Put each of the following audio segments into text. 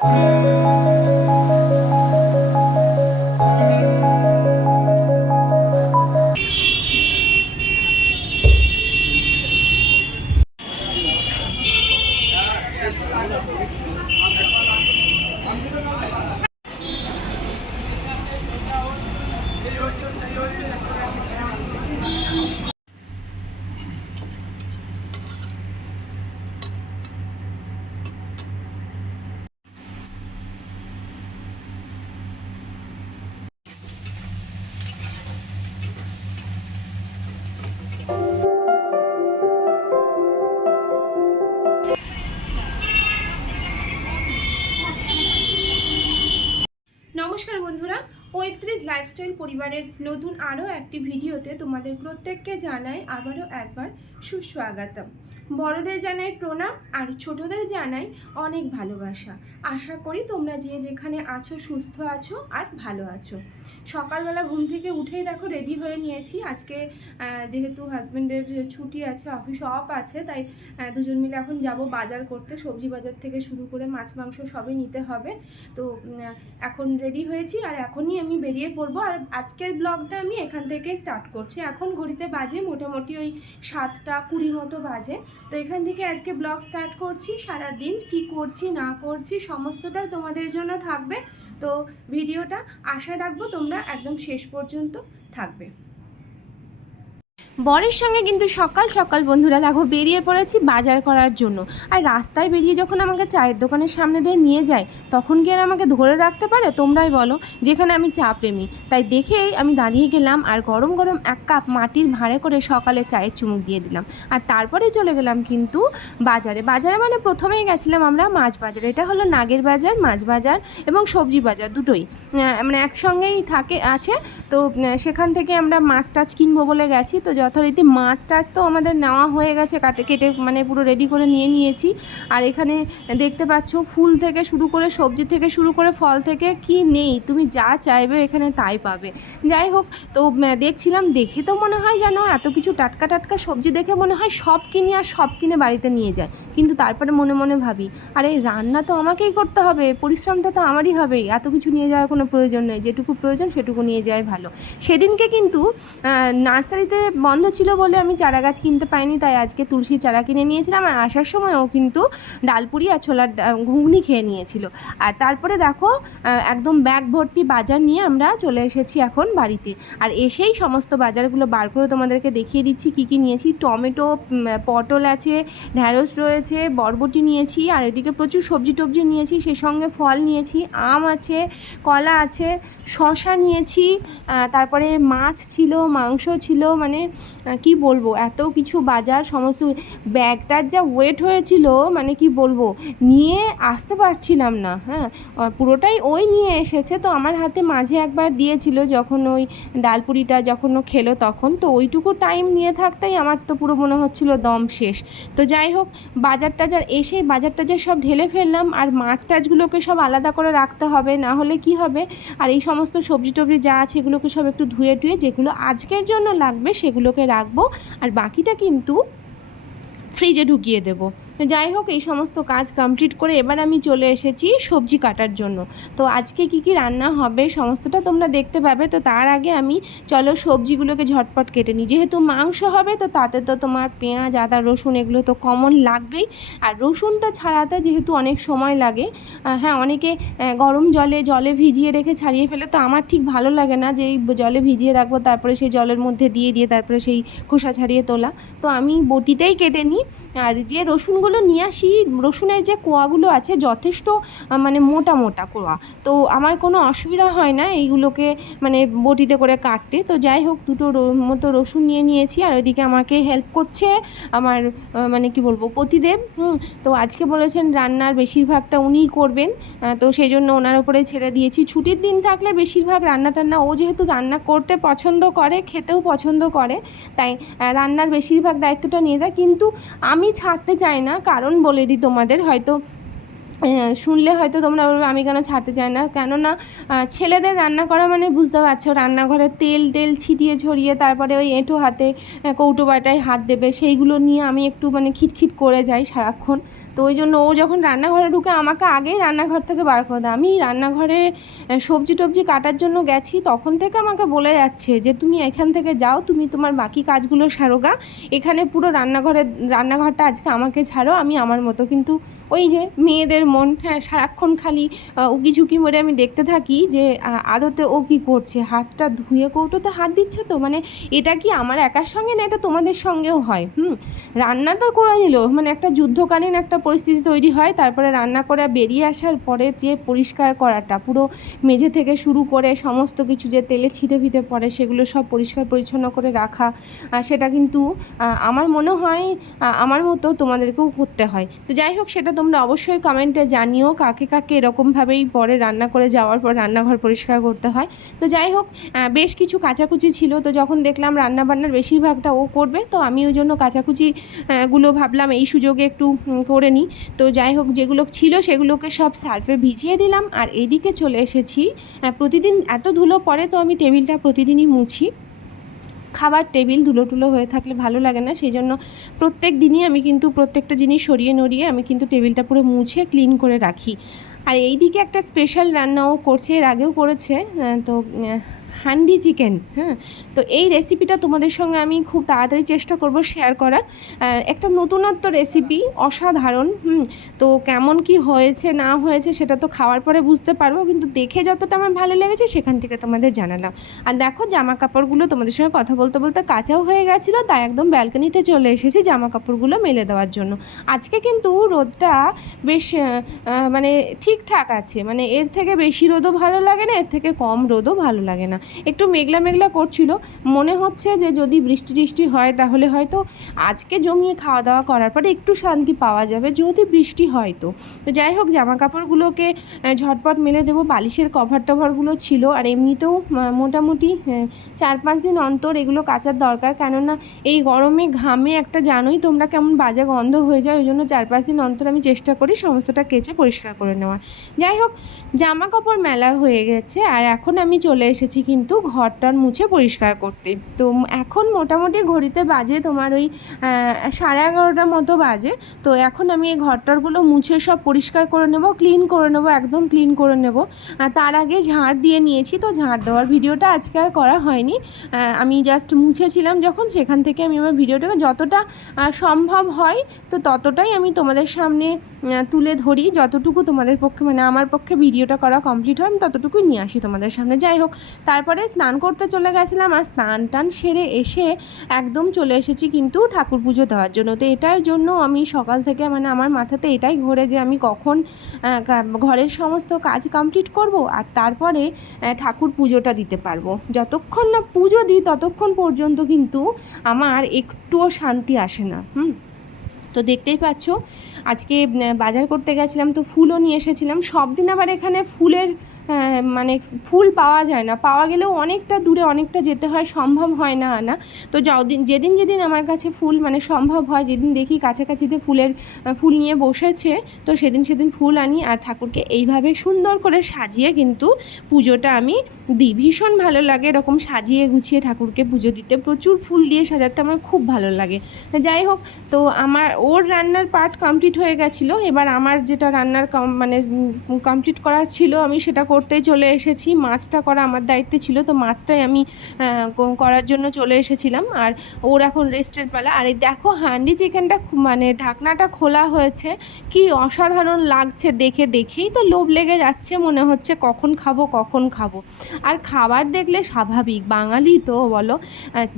Música নমস্কার বন্ধুরা, পঁয়ত্রিশ লাইফস্টাইল পরিবারের নতুন আরও একটি ভিডিওতে তোমাদের প্রত্যেককে জানাই আবারও একবার সুস্বাগতম। বড়দের জানাই প্রণাম আর ছোটদের জানাই অনেক ভালোবাসা। আশা করি তোমরা যে যেখানে আছো, সুস্থ আছো আর ভালো আছো। সকালবেলা ঘুম থেকে উঠেই দেখো রেডি হয়ে নিয়েছি। আজকে যেহেতু হাজব্যান্ডের ছুটি আছে অফিস অফ আছে, তাই দুজন মিলে এখন যাব বাজার করতে। সবজি বাজার থেকে শুরু করে মাছ, মাংস সবই নিতে হবে। তো এখন রেডি হয়েছি আর এখনই আমি বেরিয়ে পড়ব। আর আজকের ব্লগটা আমি এখান থেকে স্টার্ট করছি। এখন ঘড়িতে বাজে মোটামুটি ওই সাতটা কুড়ি মতো বাজে। তো এখান থেকে আজকে ব্লগ স্টার্ট করছি সারা দিন কি করছি, না করছি, সমস্তটাই তোমাদের জন্য থাকবে। তো ভিডিওটা আশা রাখব তোমরা একদম শেষ পর্যন্ত থাকবে। বরের সঙ্গে কিন্তু সকাল সকাল বন্ধুরা দেখো বেরিয়ে পড়েছি বাজার করার জন্য। আর রাস্তায় বেরিয়ে যখন আমাকে চায়ের দোকানের সামনে দিয়ে নিয়ে যায়, তখন কি আর আমাকে ধরে রাখতে পারে? তোমরাই বলো, যেখানে আমি চা প্রেমী। তাই দেখেই আমি দাঁড়িয়ে গেলাম আর গরম গরম এক কাপ মাটির ভাঁড়ে করে সকালে চায়ের চুমুক দিয়ে দিলাম। আর তারপরে চলে গেলাম কিন্তু বাজারে। বাজারে মানে প্রথমেই গেছিলাম আমরা মাছ বাজার। এটা হলো নাগের বাজার, মাছ বাজার এবং সবজি বাজার দুটোই। মানে একসঙ্গেই থাকে, আছে। তো সেখান থেকে আমরা মাছ টাছ কিনবো বলে গেছি। তো যথারীতি মাছ টাছ তো আমাদের নেওয়া হয়ে গেছে, কাটে, কেটে মানে পুরো রেডি করে নিয়ে নিয়েছি। আর এখানে দেখতে পাচ্ছ ফুল থেকে শুরু করে সবজি থেকে শুরু করে ফল থেকে কি নেই, তুমি যা চাইবে এখানে তাই পাবে। যাই হোক, তো দেখছিলাম, দেখে তো মনে হয় যেন এত কিছু টাটকা টাটকা সবজি দেখে মনে হয় সব কিনি আর সব কিনে বাড়িতে নিয়ে যায়। কিন্তু তারপরে মনে মনে ভাবি, আরে, রান্না তো আমাকেই করতে হবে, পরিশ্রমটা তো আমারই হবে, এত কিছু নিয়ে যাওয়ার কোনো প্রয়োজন নেই, যেটুকু প্রয়োজন সেটুকু নিয়ে যাওয়াই ভালো। সেদিনকে কিন্তু নার্সারিতে ছিল বলে আমি চারা গাছ কিনতে পাইনি তাই আজকে তুলসীর চারা কিনে নিয়েছিলাম। আর আসার সময়ও কিন্তু ডালপুরি আর ছোলার ঘুগনি খেয়ে নিয়েছিল। আর তারপরে দেখো একদম ব্যাগ ভর্তি বাজার নিয়ে আমরা চলে এসেছি এখন বাড়িতে। আর এসেই সমস্ত বাজারগুলো বার করে তোমাদেরকে দেখিয়ে দিচ্ছি, কী কী নিয়েছি। টমেটো পটল আছে, ঢ্যাঁড়স রয়েছে, বরবটি নিয়েছি, আর এদিকে প্রচুর সবজি টবজি নিয়েছি, সে সঙ্গে ফল নিয়েছি, আম আছে, কলা আছে শশা নিয়েছি তারপরে মাছ ছিল, মাংস ছিল মানে কি বলব? এত কিছু বাজার, সমস্ত ব্যাগটার যা ওয়েট হয়েছিল মানে কি বলব, নিয়ে আসতে পারছিলাম না হ্যাঁ? পুরোটাই ওই নিয়ে এসেছে, তো আমার হাতে মাঝে একবার দিয়েছিল যখন ওই ডালপুরিটা যখন ও খেলো তখন, তো ওইটুকু টাইম নিয়ে থাকতেই আমার তো পুরো মনে হচ্ছিল দম শেষ। তো যাই হোক বাজার টাজার এসে বাজার টাজার সব ঢেলে ফেললাম, আর মাছ টাছগুলোকে সব আলাদা করে রাখতে হবে, না হলে কি হবে? আর এই সমস্ত সবজি টবজি যা আছে, এগুলোকে সব একটু ধুয়ে টুয়ে, যেগুলো আজকের জন্য লাগবে সেগুলোকে রাখব আর বাকিটা কিন্তু ফ্রিজে ঢুকিয়ে দেবো। তো যাই হোক, এই সমস্ত কাজ কমপ্লিট করে এবার আমি চলে এসেছি সবজি কাটার জন্য। তো আজকে কি কি রান্না হবে সমস্তটা তোমরা দেখতে পাবে। তো তার আগে আমি চলো সবজিগুলোকে ঝটপট কেটে নিই। যেহেতু মাংস হবে, তো তাতে তো তোমার পেঁয়াজ, আদা, রসুন এগুলো তো কমন লাগবেই। আর রসুনটা ছাড়াতে যেহেতু অনেক সময় লাগে হ্যাঁ অনেকে গরম জলে জলে ভিজিয়ে রেখে ছাড়িয়ে ফেলে। তো আমার ঠিক ভালো লাগে না যে জলে ভিজিয়ে রাখব, তারপরে সেই জলের মধ্যে দিয়ে দিয়ে তারপরে সেই খোসা ছাড়িয়ে তোলা। তো আমি বটিতেই কেটে নিই। আর যে রসুনগুলো নিয়ে আসি, রসুনের যে কোয়াগুলো আছে যথেষ্ট মানে মোটা মোটা কোয়া। তো আমার কোনো অসুবিধা হয় না এইগুলোকে মানে বটিতে করে কাটতে। তো যাই হোক, দুটো মতো রসুন নিয়ে নিয়েছি আর ওইদিকে আমাকে হেল্প করছে আমার মানে কি বলব, পতিদেব তো আজকে বলেছেন রান্নার বেশিরভাগটা উনিই করবেন তো সেই জন্য ওনার উপরে ছেড়ে দিয়েছি। ছুটির দিন থাকলে বেশিরভাগ রান্না টান্না ও যেহেতু রান্না করতে পছন্দ করে, খেতেও পছন্দ করে, তাই রান্নার বেশিরভাগ দায়িত্বটা নিয়ে যায়। কিন্তু আমি ছাড়তে চাই না কারণ বলে দিই তোমাদের হয়তো শুনলে হয়তো তোমরা বলবে, আমি কেন ছাড়তে চাই না? কেননা ছেলেদের রান্না করা মানে বুঝতে পারছ, রান্নাঘরে তেল, টেল ছিটিয়ে ছড়িয়ে তারপরে ওই এঁটো হাতে কৌটো বাটায় হাত দেবে, সেইগুলো নিয়ে আমি একটু মানে খিটখিট করে যাই সারাক্ষণ। তো ওই জন্য ও যখন রান্নাঘরে ঢুকে আমাকে আগেই রান্নাঘর থেকে বার করে দেয়। আমি রান্নাঘরে সবজি টবজি কাটার জন্য গেছি, তখন থেকে আমাকে বলে যাচ্ছে যে, তুমি এখান থেকে যাও, তুমি তোমার বাকি কাজগুলো সারোগা। এখানে পুরো রান্নাঘরে রান্নাঘরটা আজকে আমাকে ছাড়ো, আমি আমার মতো কিন্তু ওই যে মেয়েদের মন হ্যাঁ সারাক্ষণ খালি উকি ঝুঁকি মরে আমি দেখতে থাকি যে আদতে ও কী করছে? হাতটা ধুয়ে কৌটোতে হাত দিচ্ছে তো? মানে এটা কি আমার একার সঙ্গে না এটা তোমাদের সঙ্গেও হয়? হুম, রান্না তো করে দিল মানে একটা যুদ্ধকালীন একটা পরিস্থিতি তৈরি হয়, তারপরে রান্না করে বেরিয়ে আসার পরে যে পরিষ্কার করাটা, পুরো মেঝে থেকে শুরু করে সমস্ত কিছু যে তেলে ছিটে ফিটে পড়ে সেগুলো সব পরিষ্কার পরিচ্ছন্ন করে রাখা সেটা কিন্তু আমার মনে হয় আমার মতো তোমাদেরকেও করতে হয়। তো যাই হোক, সেটা তোমরা অবশ্যই কমেন্টে জানিও কাকে কাকে এরকমভাবেই পরে রান্না করে যাওয়ার পর রান্নাঘর পরিষ্কার করতে হয়। তো যাই হোক বেশ কিছু কাচাকুচি ছিল। তো যখন দেখলাম রান্না বান্নার বেশিরভাগটা ও করবে, তো আমি ওই জন্য কাচাকুচি গুলো ভাবলাম এই সুযোগে একটু করে নিই। তো যাই হোক, যেগুলো ছিল সেগুলোকে সব সার্ফে ভিজিয়ে দিলাম। আর এদিকে চলে এসেছি প্রতিদিন এত ধুলো পড়ে, তো আমি টেবিলটা প্রতিদিনই মুছি। খাবার টেবিল ধুলো টুলো হয়ে থাকলে ভালো লাগে না, সেই জন্য প্রত্যেক দিনই আমি কিন্তু প্রত্যেকটা জিনিস সরিয়ে নড়িয়ে আমি কিন্তু টেবিলটা পুরো মুছে ক্লিন করে রাখি। আর এই দিকে একটা স্পেশাল রান্নাও করছে, এর আগেও করেছে তো হান্ডি চিকেন হ্যাঁ? তো এই রেসিপিটা তোমাদের সঙ্গে আমি খুব তাড়াতাড়ি চেষ্টা করব শেয়ার করার। একটা নতুনত্ব রেসিপি অসাধারণ, হুম? তো কেমন কি হয়েছে, না হয়েছে সেটা তো খাওয়ার পরে বুঝতে পারব, কিন্তু দেখে যতটা আমার ভালো লেগেছে সেখান থেকে তোমাদের জানালাম। আর দেখো জামা কাপড়গুলো তোমাদের সঙ্গে কথা বলতে বলতে কাঁচাও হয়ে গেছিল, তাই একদম ব্যালকনিতে চলে এসেছি জামা কাপড়গুলো মেলে দেওয়ার জন্য। আজকে কিন্তু রোদটা বেশ মানে ঠিকঠাক আছে মানে এর থেকে বেশি রোদও ভালো লাগে না, এর থেকে কম রোদও ভালো লাগে না। একটু মেঘলা মেঘলা করছিল। মনে হচ্ছে যে যদি বৃষ্টি টিষ্টি হয় তাহলে হয়তো আজকে জমিয়ে খাওয়া দাওয়া করার পরে একটু শান্তি পাওয়া যাবে যদি বৃষ্টি হয় তো। তো যাই হোক জামা কাপড়গুলোকে ঝটপট মেলে দেবো। বালিশের কভার টভারগুলো ছিল আর এমনিতেও মোটামুটি চার পাঁচ দিন অন্তর এগুলো কাচার দরকার। কেননা এই গরমে ঘামে একটা জানোই তোমরা কেমন বাজে গন্ধ হয়ে যায়, ওই জন্য চার পাঁচ দিন অন্তর আমি চেষ্টা করি সমস্তটা কেচে পরিষ্কার করে নেওয়ার। যাই হোক জামা কাপড় মেলা হয়ে গেছে আর এখন আমি চলে এসেছি কিন্তু ঘরটার মুছে পরিষ্কার করতে। তো এখন মোটামুটি ঘড়িতে বাজে তোমার ওই সাড়ে এগারোটার মতো বাজে। তো এখন আমি এই ঘরটারগুলো মুছে সব পরিষ্কার করে নেব, ক্লিন করে নেব, একদম ক্লিন করে নেব। তার আগে ঝাড় দিয়ে নিয়েছি, তো ঝাড় দেওয়ার ভিডিওটা আজকে আর করা হয়নি। আমি জাস্ট মুছেছিলাম যখন, সেখান থেকে আমি আমার ভিডিওটাকে যতটা সম্ভব হয়, তো ততটাই আমি তোমাদের সামনে তুলে ধরি। যতটুকু তোমাদের পক্ষে মানে আমার পক্ষে ভিডিওটা করা কমপ্লিট হয়, আমি ততটুকুই নিয়ে আসি তোমাদের সামনে। যাই হোক, তারপরে স্নান করতে চলে গেছিলাম আর স্নান টান সেরে এসে একদম চলে এসেছি কিন্তু ঠাকুর পুজো দেওয়ার জন্য। তো এটার জন্য আমি সকাল থেকে মানে আমার মাথাতে এটাই ঘোরে যে আমি কখন ঘরের সমস্ত কাজ কমপ্লিট করব আর তারপরে ঠাকুর পুজোটা দিতে পারব। যতক্ষণ না পুজো দিই ততক্ষণ পর্যন্ত কিন্তু আমার একটুও শান্তি আসে না, হুম? তো দেখতেই পাচ্ছ, আজকে বাজার করতে গেছিলাম তো ফুলও নিয়ে এসেছিলাম। সব দিন আবার এখানে ফুলের মানে ফুল পাওয়া যায় না। পাওয়া গেলেও অনেকটা দূরে অনেকটা যেতে হয়, সম্ভব হয় না আনা। তো যদিন যেদিন যেদিন আমার কাছে ফুল মানে সম্ভব হয়, যেদিন দেখি কাছাকাছিতে ফুলের ফুল নিয়ে বসেছে, তো সেদিন সেদিন ফুল আনি আর ঠাকুরকে এইভাবে সুন্দর করে সাজিয়ে কিন্তু পুজোটা আমি দিই। ভীষণ ভালো লাগে এরকম সাজিয়ে গুছিয়ে ঠাকুরকে পুজো দিতে। প্রচুর ফুল দিয়ে সাজাতে আমার খুব ভালো লাগে। যাই হোক, তো আমার, ওর রান্নার পার্ট কমপ্লিট হয়ে গেছিল। এবার আমার যেটা রান্নার মানে কমপ্লিট করার ছিল আমি সেটা করতেই চলে এসেছি। মাছটা করা আমার দায়িত্বে ছিল, তো মাছটাই আমি করার জন্য চলে এসেছিলাম। আর ওর এখন রেস্টের পালা। আর এই দেখো হান্ডি চিকেনটা মানে ঢাকনাটা খোলা হয়েছে। কি অসাধারণ লাগছে দেখে, দেখেই তো লোভ লেগে যাচ্ছে, মনে হচ্ছে কখন খাব কখন খাব। আর খাবার দেখলে স্বাভাবিক, বাঙালি তো বলো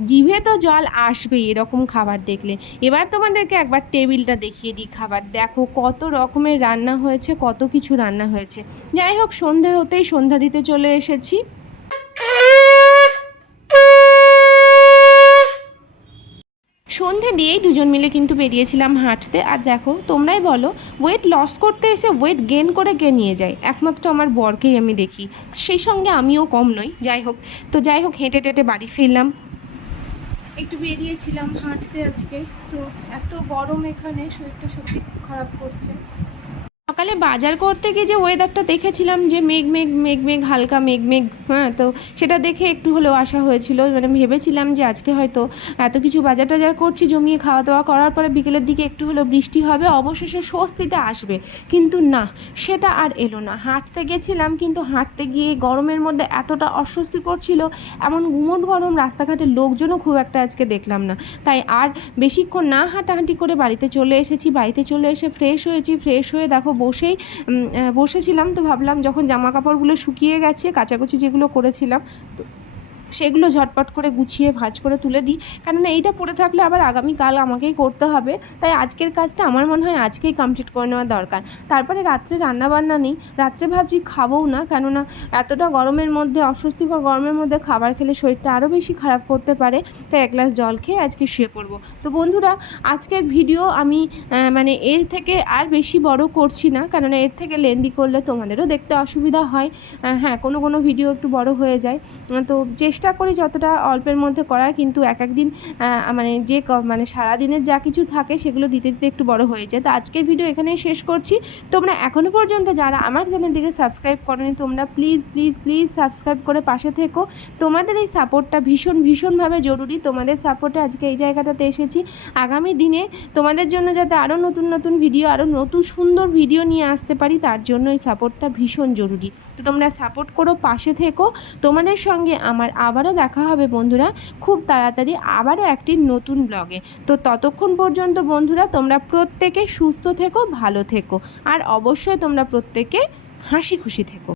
জিভে তো জল আসবেই এরকম খাবার দেখলে। এবার তোমাদেরকে একবার টেবিলটা দেখিয়ে দিই খাবার। দেখো কত রকমের রান্না হয়েছে, কত কিছু রান্না হয়েছে। যাই হোক, সন্ধে হতেই সন্ধ্যা দিতে চলে এসেছি। সন্ধে দিয়েই দুজন মিলে কিন্তু বেরিয়েছিলাম হাঁটতে। আর দেখো, তোমরাই বলো ওয়েট লস করতে এসে ওয়েট গেন করে কে নিয়ে যায়? একমাত্র আমার বরকেই আমি দেখি। সেই সঙ্গে আমিও কম নই। যাই হোক, তো যাই হোক, হেঁটে টেটে বাড়ি ফিরলাম। একটু বেরিয়েছিলাম হাঁটতে আজকে। তো এত গরম এখানে, শরীরটা সত্যি খারাপ করছে। সকালে বাজার করতে গিয়ে যে ওয়েদারটা দেখেছিলাম যে মেঘ মেঘ মেঘ মেঘ, হালকা মেঘ মেঘ হ্যাঁ তো সেটা দেখে একটু হলেও আশা হয়েছিল। মানে ভেবেছিলাম যে আজকে হয়তো এত কিছু বাজার টাজার করছি, জমিয়ে খাওয়া দাওয়া করার পরে বিকেলের দিকে একটু হলেও বৃষ্টি হবে, অবশেষে স্বস্তিটা আসবে। কিন্তু না, সেটা আর এলো না। হাঁটতে গেছিলাম, কিন্তু হাঁটতে গিয়ে গরমের মধ্যে এতটা অস্বস্তি করছিল এমন গুমট গরম রাস্তাঘাটের লোকজনও খুব একটা আজকে দেখলাম না। তাই আর বেশিক্ষণ না হাঁটাহাঁটি করে বাড়িতে চলে এসেছি, বাড়িতে চলে এসে ফ্রেশ হয়েছি ফ্রেশ হয়ে দেখো বসেই বসেছিলাম তো ভাবলাম যখন জামা কাপড়গুলো শুকিয়ে গেছে কাচাকুচি যেগুলো করেছিলাম তো সেগুলো ঝটপট করে গুছিয়ে, ভাঁজ করে তুলে দিই। কেননা এইটা পড়ে থাকলে আবার আগামীকাল আমাকেই করতে হবে। তাই আজকের কাজটা আমার মনে হয় আজকেই কমপ্লিট করে নেওয়া দরকার। তারপরে রাত্রে রান্না বান্না নেই। রাত্রে ভাবছি খাবোও না, কেননা এতটা গরমের মধ্যে, অস্বস্তিকর গরমের মধ্যে খাবার খেলে শরীরটা আরও বেশি খারাপ করতে পারে। তাই এক গ্লাস জল খেয়ে আজকে শুয়ে পড়ব। তো বন্ধুরা, আজকের ভিডিও আমি মানে এর থেকে আর বেশি বড় করছি না। কেননা এর থেকে লেন্দি করলে তোমাদেরও দেখতে অসুবিধা হয়। হ্যাঁ কোনো কোনো ভিডিও একটু বড় হয়ে যায়। তো চেষ্টা করি যতটা অল্পের মধ্যে করার, কিন্তু এক এক দিন মানে যে মানে সারাদিনের যা কিছু থাকে সেগুলো দিতে দিতে একটু বড় হয়ে যায়। তো আজকের ভিডিও এখানেই শেষ করছি। তোমরা এখনও পর্যন্ত যারা আমার চ্যানেলটিকে সাবস্ক্রাইব করনি, তোমরা প্লিজ প্লিজ প্লিজ সাবস্ক্রাইব করে পাশে থেকো। তোমাদের এই সাপোর্টটা ভীষণ, ভীষণভাবে জরুরি। তোমাদের সাপোর্টে আজকে এই জায়গাটাতে এসেছি। আগামী দিনে তোমাদের জন্য যাতে আরও নতুন নতুন ভিডিও আরও নতুন সুন্দর ভিডিও নিয়ে আসতে পারি, তার জন্য এই সাপোর্টটা ভীষণ জরুরি। তো তোমরা সাপোর্ট করো, পাশে থেকো। তোমাদের সঙ্গে আমার আবারও দেখা হবে বন্ধুরা। খুব তাড়াতাড়ি আবারও একটি নতুন ব্লগে। তো ততক্ষণ পর্যন্ত বন্ধুরা, তোমরা প্রত্যেকে সুস্থ থেকো, ভালো থেকো। আর অবশ্যই তোমরা প্রত্যেকে হাসি খুশি থেকো।